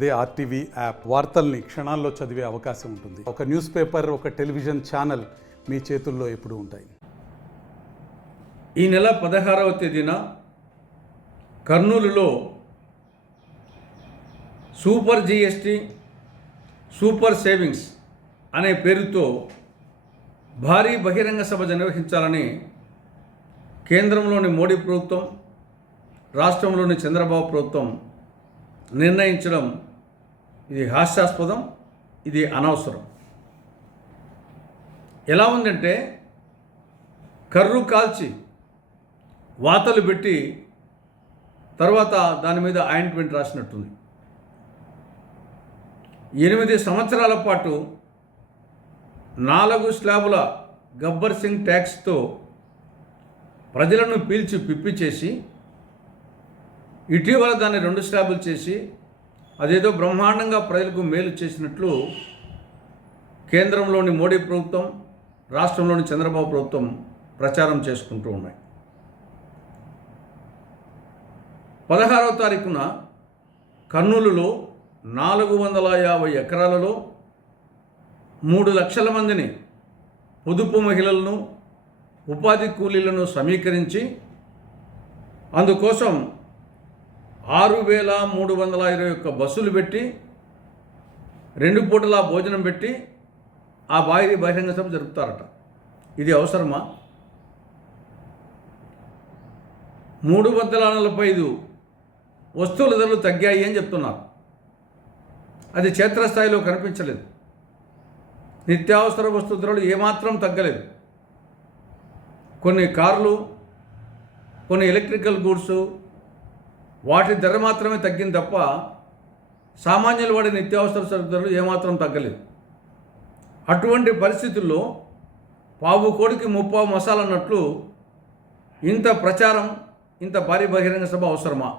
అదే RTV app వార్తల్ని క్షణాల్లో చదివే అవకాశం ఉంటుంది. ఒక న్యూస్ పేపర్, ఒక టెలివిజన్ ఛానల్ మీ చేతుల్లో ఎప్పుడూ ఉంటాయి. ఈ నెల 16వ తేదీన కర్నూలులో సూపర్ జిఎస్టీ సూపర్ సేవింగ్స్ అనే పేరుతో భారీ బహిరంగ సభ నిర్వహించాలని కేంద్రంలోని మోడీ ప్రభుత్వం, రాష్ట్రంలోని చంద్రబాబు ప్రభుత్వం నిర్ణయించడం ఇది హాస్యాస్పదం, ఇది అనవసరం. ఎలా ఉందంటే కర్రు కాల్చి వాతలు పెట్టి తర్వాత దాని మీద ఆయింట్మెంట్ రాసినట్టుంది. 8 సంవత్సరాల పాటు 4 స్లాబుల గబ్బర్ సింగ్ ట్యాక్స్తో ప్రజలను పీల్చి పిప్పి చేసి ఇటీవల దాన్ని 2 స్లాబులు చేసి అదేదో బ్రహ్మాండంగా ప్రజలకు మేలు చేసినట్లు కేంద్రంలోని మోడీ ప్రభుత్వం, రాష్ట్రంలోని చంద్రబాబు ప్రభుత్వం ప్రచారం చేసుకుంటూ ఉన్నాయి. 16వ తారీఖున కర్నూలులో 450 ఎకరాలలో 3 లక్షల మందిని పొదుపు మహిళలను, ఉపాధి కూలీలను సమీకరించి అందుకోసం 6,321 బస్సులు పెట్టి 2 పూటల భోజనం పెట్టి ఆ బహిరంగ సభ జరుపుతారట. ఇది అవసరమా? 345 వస్తువుల ధరలు తగ్గాయి అని చెప్తున్నారు. అది క్షేత్రస్థాయిలో కనిపించలేదు. నిత్యావసర వస్తువు ధరలు ఏమాత్రం తగ్గలేదు. కొన్ని కార్లు, కొన్ని ఎలక్ట్రికల్ గూడ్స్ వాటి ధర మాత్రమే తగ్గింది తప్ప సామాన్యులు వాడే నిత్యావసర సరుకు ధరలు ఏమాత్రం తగ్గలేదు. అటువంటి పరిస్థితుల్లో పావు కోడికి ముప్పావు మసాలా అన్నట్లు ఇంత ప్రచారం, ఇంత భారీ బహిరంగ సభ అవసరమా?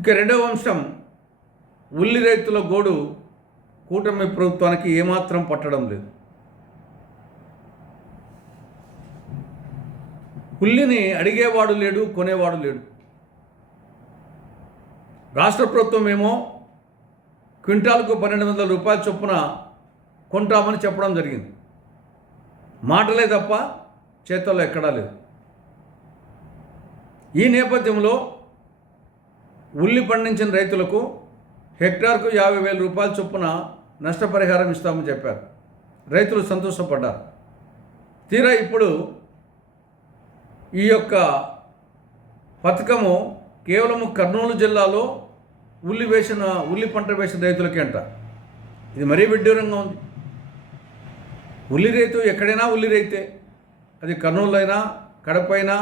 ఇక రెండవ అంశం, ఉల్లి రైతుల గోడు కూటమి ప్రభుత్వానికి ఏమాత్రం పట్టడం లేదు. ఉల్లిని అడిగేవాడు లేడు, కొనేవాడు లేడు. రాష్ట్ర ప్రభుత్వం ఏమో క్వింటాల్కు 1,200 రూపాయల చొప్పున కొంటామని చెప్పడం జరిగింది. మాటలే తప్ప చేతల్లో ఎక్కడా లేదు. ఈ నేపథ్యంలో ఉల్లి పండించిన రైతులకు హెక్టార్కు 50,000 రూపాయల చొప్పున నష్టపరిహారం ఇస్తామని చెప్పారు. రైతులు సంతోషపడ్డారు. తీరా ఇప్పుడు ఈ యొక్క పథకము కేవలము కర్నూలు జిల్లాలో ఉల్లి పంట వేసిన రైతులకే అంట. ఇది మరీ విడ్డూరంగా ఉంది. ఉల్లి రైతు ఎక్కడైనా ఉల్లి రైతే, అది కర్నూలు అయినా, కడప అయినా,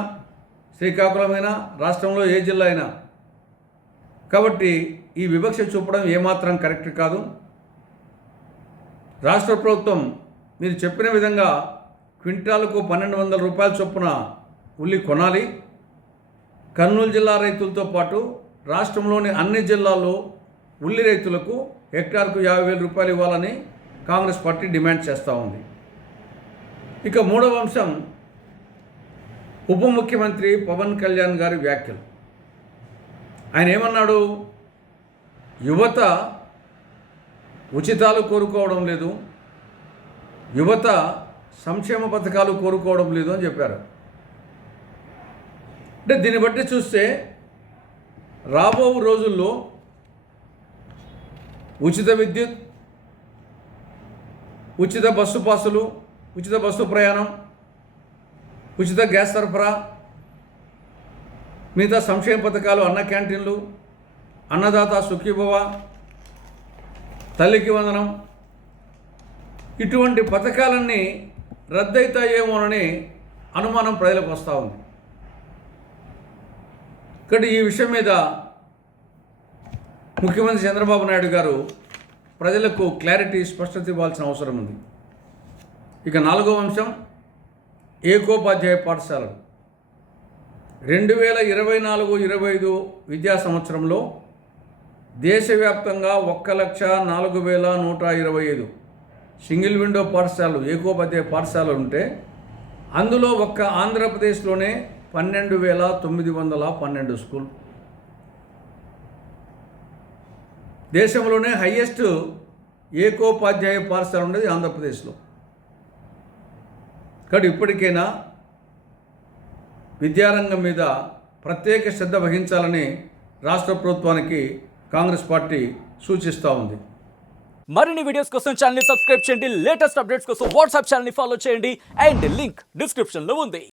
శ్రీకాకుళం అయినా, రాష్ట్రంలో ఏ జిల్లా అయినా. కాబట్టి ఈ వివక్ష చూపడం ఏమాత్రం కరెక్ట్ కాదు. రాష్ట్ర ప్రభుత్వం మీరు చెప్పిన విధంగా క్వింటాలకు 1,200 రూపాయల చొప్పున ఉల్లి కొనాలి. కర్నూలు జిల్లా రైతులతో పాటు రాష్ట్రంలోని అన్ని జిల్లాల్లో ఉల్లి రైతులకు హెక్టార్కు 50,000 రూపాయలు ఇవ్వాలని కాంగ్రెస్ పార్టీ డిమాండ్ చేస్తూ ఉంది. ఇక మూడవ అంశం, ఉప ముఖ్యమంత్రి పవన్ కళ్యాణ్ గారి వ్యాఖ్యలు. ఆయన ఏమన్నాడు? యువత ఉచితాలు కోరుకోవడం లేదు, యువత సంక్షేమ పథకాలు కోరుకోవడం లేదు అని చెప్పారు. అంటే దీన్ని బట్టి చూస్తే రాబో రోజుల్లో ఉచిత విద్యుత్, ఉచిత బస్సు పాసులు, ఉచిత బస్సు ప్రయాణం, ఉచిత గ్యాస్ సరఫరా, మిగతా సంక్షేమ పథకాలు, అన్న క్యాంటీన్లు, అన్నదాత సుఖీభవ, తల్లికి వందనం, ఇటువంటి పథకాలన్నీ రద్దయితాయేమోనని అనుమానం ప్రజలకు వస్తూ ఉంది. ఇక్కడ ఈ విషయం మీద ముఖ్యమంత్రి చంద్రబాబు నాయుడు గారు ప్రజలకు క్లారిటీ, స్పష్టత ఇవ్వాల్సిన అవసరం ఉంది. ఇక 4వ అంశం, ఏకోపాధ్యాయ పాఠశాలలు. 2024-25 విద్యా సంవత్సరంలో దేశవ్యాప్తంగా 1,04,125 సింగిల్ విండో పాఠశాలలు, ఏకోపాధ్యాయ పాఠశాలలు ఉంటే అందులో ఒక్క ఆంధ్రప్రదేశ్లోనే 12,912 స్కూల్. దేశంలోనే హైయెస్ట్ ఏకోపాధ్యాయ పాఠశాల ఉండేది ఆంధ్రప్రదేశ్లో. కాబట్టి ఇప్పటికైనా విద్యారంగం మీద ప్రత్యేక శ్రద్ధ వహించాలని రాష్ట్ర ప్రభుత్వానికి కాంగ్రెస్ పార్టీ సూచిస్తూ ఉంది. మరిన్ని వీడియోస్ కోసం ఛానల్ ని సబ్స్క్రైబ్ చేయండి. లేటెస్ట్ అప్డేట్స్ కోసం వాట్సాప్ ఛానల్ ని ఫాలో చేయండి. అండ్ లింక్ డిస్క్రిప్షన్ లో ఉంది.